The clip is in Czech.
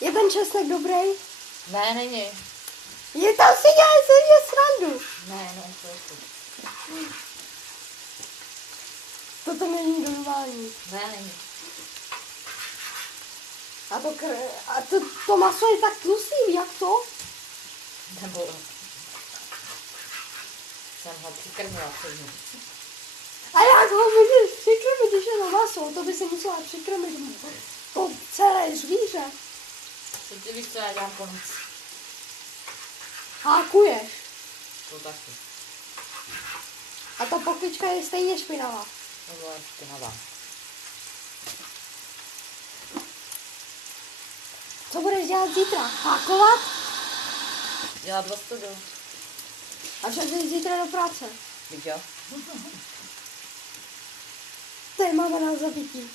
Je ten česnek dobrý? Ne, není. Je tam si dělá se mě srandu. Ne, to je to. Toto není normální. Ne, není. A to maso je tak tlustý, jak to? Nebo jsem ho přikrmila předtím. A jak ho můžeš přikrmit, když je na maso? To by se musela přikrmit to celé zvíře. Co ty víš, co já dělám po noci? Hákuješ. To taky. A ta poklička je stejně špinavá. Nebo je špinavá. Co budeš dělat zítra? Hákovat? Dělat do studu. A že jdeš zítra do práce. Víš jo? To je máma na zabití.